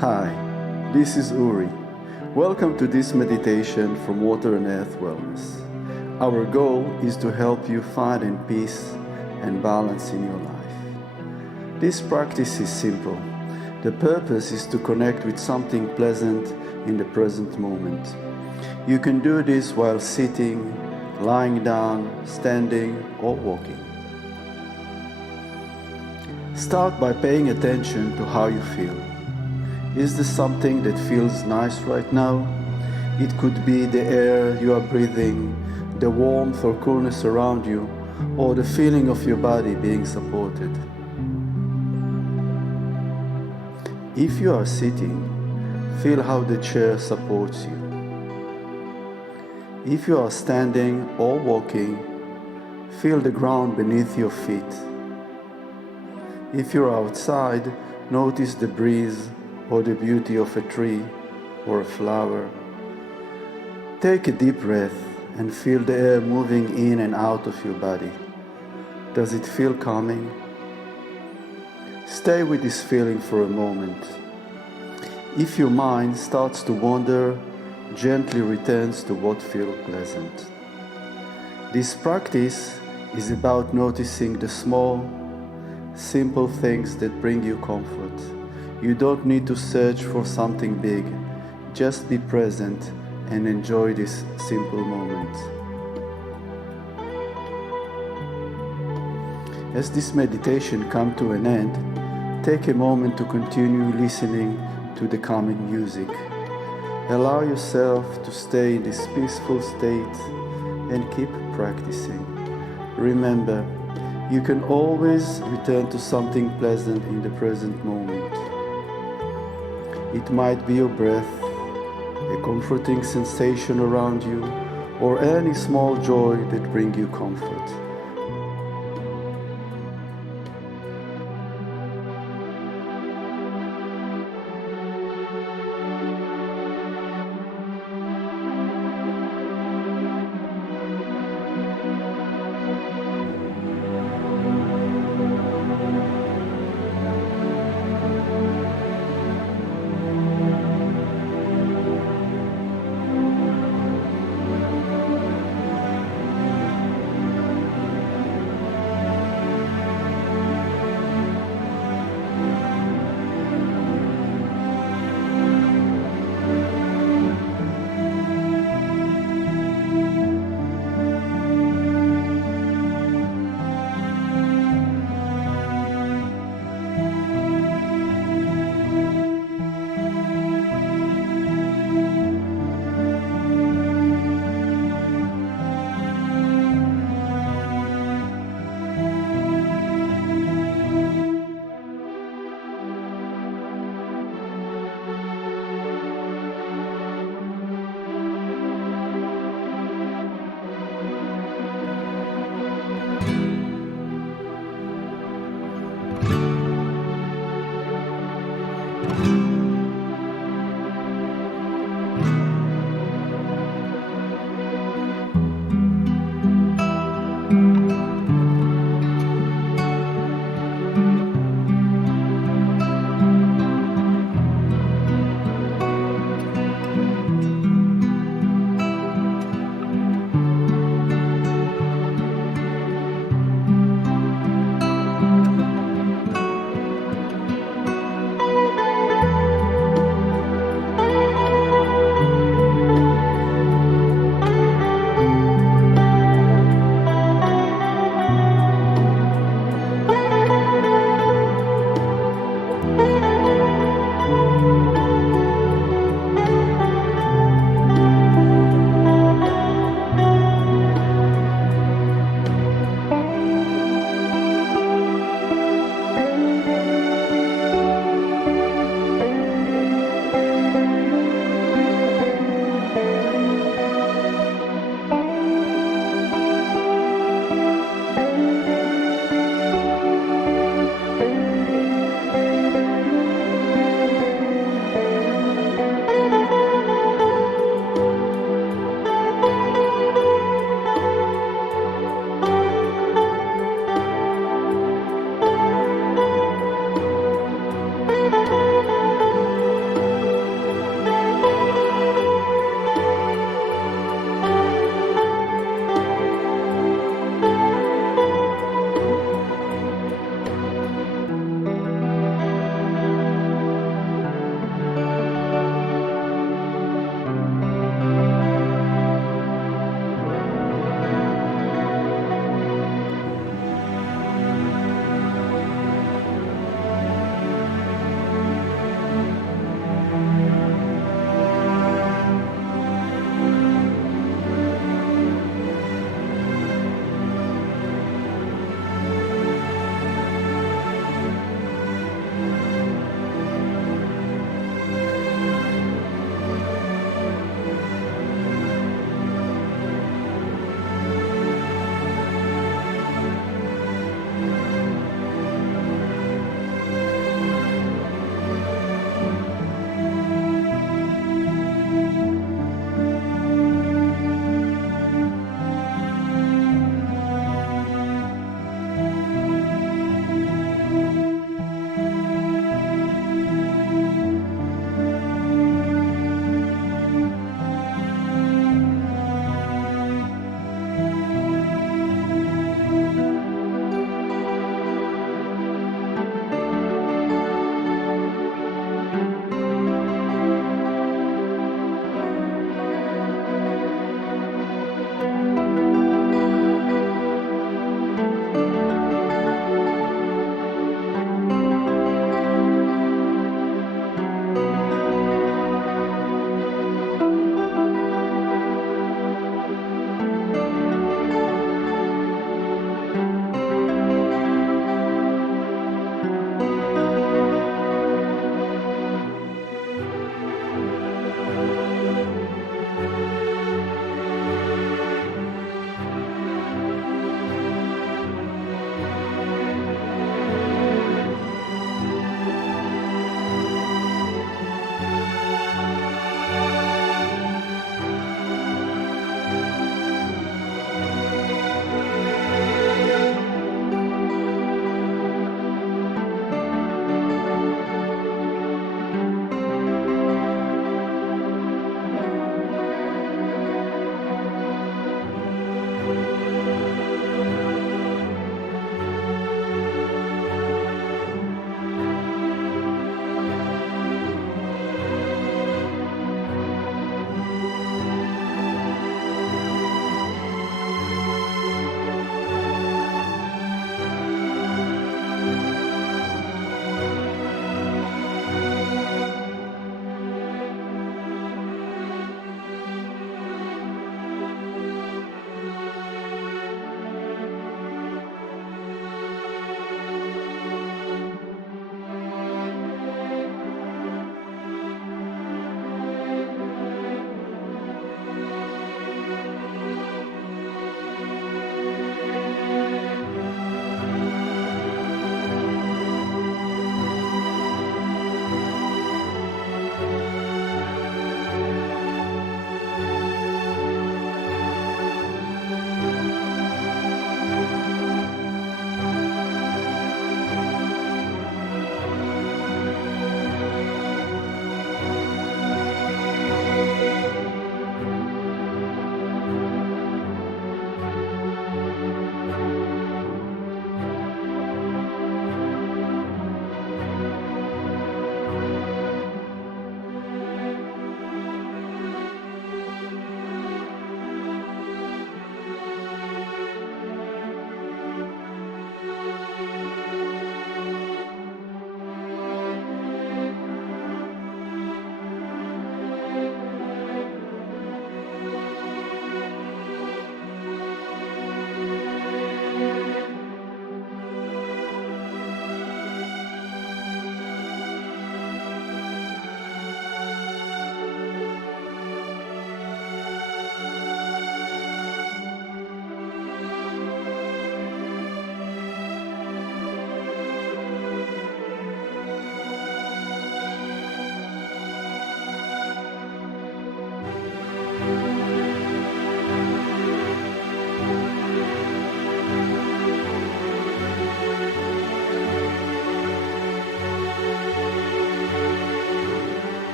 Hi, this is Uri. Welcome to this meditation from Water and Earth Wellness. Our goal is to help you find peace and balance in your life. This practice is simple. The purpose is to connect with something pleasant in the present moment. You can do this while sitting, lying down, standing, or walking. Start by paying attention to how you feel. Is there something that feels nice right now? It could be the air you are breathing, the warmth or coolness around you, or the feeling of your body being supported. If you are sitting, feel how the chair supports you. If you are standing or walking, feel the ground beneath your feet. If you're outside, notice the breeze or the beauty of a tree or a flower. Take a deep breath and feel the air moving in and out of your body. Does it feel calming? Stay with this feeling for a moment. If your mind starts to wander, gently returns to what feels pleasant. This practice is about noticing the small, simple things that bring you comfort. You don't need to search for something big. Just be present and enjoy this simple moment. As this meditation comes to an end, take a moment to continue listening to the calming music. Allow yourself to stay in this peaceful state and keep practicing. Remember, you can always return to something pleasant in the present moment. It might be your breath, a comforting sensation around you, or any small joy that brings you comfort.